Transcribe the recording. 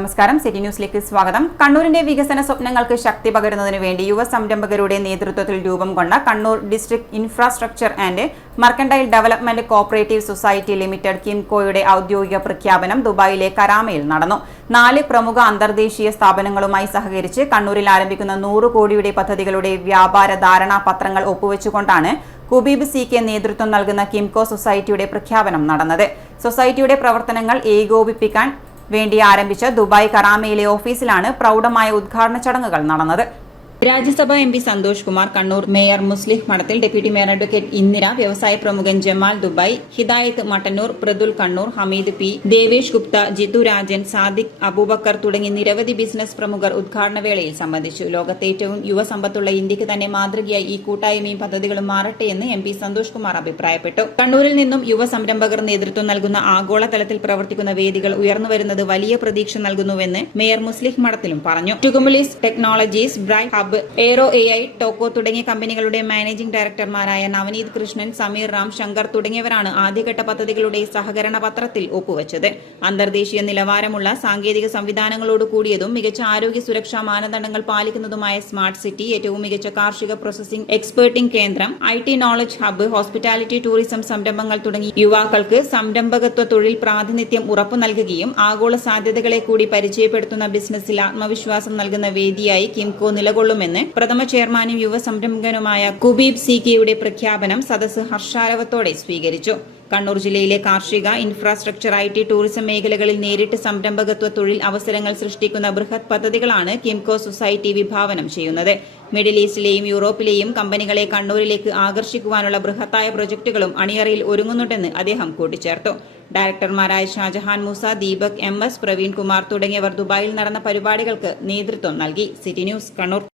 നമസ്കാരം. സിറ്റി ന്യൂസിലേക്ക് സ്വാഗതം. കണ്ണൂരിന്റെ വികസന സ്വപ്നങ്ങൾക്ക് ശക്തി പകരുന്നതിനു വേണ്ടി യുവ സംരംഭകരുടെ നേതൃത്വത്തിൽ രൂപം കൊണ്ട Kannur district infrastructure and mercantile development cooperative society limited കിംകോയുടെ ഔദ്യോഗിക പ്രഖ്യാപനം ദുബായിലെ കരാമയിൽ നടന്നു. 4 പ്രമുഖ അന്തർദേശീയ സ്ഥാപനങ്ങളുമായി സഹകരിച്ച് കണ്ണൂരിൽ ആരംഭിക്കുന്ന 100 കോടിയുടെ പദ്ധതികളുടെ വ്യാപാര ധാരണാപത്രങ്ങൾ ഒപ്പുവെച്ചുകൊണ്ടാണ് കുബീബ് CK നേതൃത്വം നൽകുന്ന കിംകോ സൊസൈറ്റിയുടെ പ്രഖ്യാപനം നടന്നത്. സൊസൈറ്റിയുടെ പ്രവർത്തനങ്ങൾ ഏകോപിപ്പിക്കാൻ വേണ്ടി ആരംഭിച്ച ദുബായ് കരാമയിലെ ഓഫീസിലാണ് പ്രൗഢമായ ഉദ്ഘാടന ചടങ്ങുകൾ നടന്നത്. രാജ്യസഭാ MP സന്തോഷ് കുമാർ, കണ്ണൂർ മേയർ മുസ്ലിഹ് മഠത്തിൽ, ഡെപ്യൂട്ടി മേയർ അഡ്വക്കേറ്റ് ഇന്ദിര, വ്യവസായ പ്രമുഖൻ ജമാൽ ദുബായ്, ഹിദായത്ത് മട്ടന്നൂർ, പ്രതുൽ കണ്ണൂർ, ഹമീദ് P, ദേവേഷ് ഗുപ്ത, ജിത്തു രാജൻ, സാദിഖ് അബൂബക്കർ തുടങ്ങി നിരവധി ബിസിനസ് പ്രമുഖർ ഉദ്ഘാടന വേളയിൽ സംബന്ധിച്ചു. ലോകത്തെ ഏറ്റവും യുവസമ്പത്തുള്ള ഇന്ത്യക്ക് തന്നെ മാതൃകയായി ഈ കൂട്ടായ്മയും പദ്ധതികളും മാറട്ടെ എന്ന് MP സന്തോഷ് കുമാർ അഭിപ്രായപ്പെട്ടു. കണ്ണൂരിൽ നിന്നും യുവ സംരംഭകർ നേതൃത്വം നൽകുന്ന ആഗോളതലത്തിൽ പ്രവർത്തിക്കുന്ന വേദികൾ ഉയർന്നുവരുന്നത് വലിയ പ്രതീക്ഷ നൽകുന്നുവെന്ന് മേയർ മുസ്ലിഹ് മഠത്തിലും പറഞ്ഞു. ടുഗുമുലിസ് technologies, bright hub, aero AI, ടോക്കോ തുടങ്ങിയ കമ്പനികളുടെ മാനേജിംഗ് ഡയറക്ടർമാരായ നവനീത് കൃഷ്ണൻ, സമീർ റാം, ശങ്കർ തുടങ്ങിയവരാണ് ആദ്യഘട്ട പദ്ധതികളുടെ സഹകരണ പത്രത്തിൽ ഒപ്പുവച്ചത്. അന്തർദേശീയ നിലവാരമുള്ള സാങ്കേതിക സംവിധാനങ്ങളോട് കൂടിയതും മികച്ച ആരോഗ്യ സുരക്ഷാ മാനദണ്ഡങ്ങൾ പാലിക്കുന്നതുമായ സ്മാർട്ട് സിറ്റി, ഏറ്റവും മികച്ച കാർഷിക പ്രോസസിംഗ് എക്സ്പേർട്ടിംഗ് കേന്ദ്രം, IT knowledge hub, hospitality tourism സംരംഭങ്ങൾ തുടങ്ങി യുവാക്കൾക്ക് സംരംഭകത്വ തൊഴിൽ പ്രാതിനിധ്യം ഉറപ്പു നൽകുകയും ആഗോള സാധ്യതകളെ കൂടി പരിചയപ്പെടുത്തുന്ന ബിസിനസ്സിൽ ആത്മവിശ്വാസം നൽകുന്ന വേദിയായി കിംകോ നിലകൊള്ളുമെന്ന് പ്രഥമ ചെയർമാനും യുവ സംരംഭകനുമായ കുബീബ് CKയുടെ പ്രഖ്യാപനം സദസ്സ് ഹർഷാരവത്തോടെ സ്വീകരിച്ചു. കണ്ണൂർ ജില്ലയിലെ കാർഷിക, ഇൻഫ്രാസ്ട്രക്ചർ, IT, ടൂറിസം മേഖലകളിൽ നേരിട്ട് സംരംഭകത്വ തൊഴിൽ അവസരങ്ങൾ സൃഷ്ടിക്കുന്ന ബൃഹത് പദ്ധതികളാണ് കിംകോ സൊസൈറ്റി വിഭാവനം ചെയ്യുന്നത്. മിഡിൽ ഈസ്റ്റിലെയും യൂറോപ്പിലെയും കമ്പനികളെ കണ്ണൂരിലേക്ക് ആകർഷിക്കുവാനുള്ള ബൃഹത്തായ പ്രൊജക്ടുകളും അണിയറയിൽ ഒരുങ്ങുന്നുണ്ടെന്ന് അദ്ദേഹം കൂട്ടിച്ചേർത്തു. ഡയറക്ടർമാരായ ഷാജഹാൻ മൂസ, ദീപക് MS, പ്രവീൺ കുമാർ തുടങ്ങിയവർ ദുബായിൽ നടന്ന പരിപാടികൾക്ക് നേതൃത്വം നൽകി. City news, Kannur.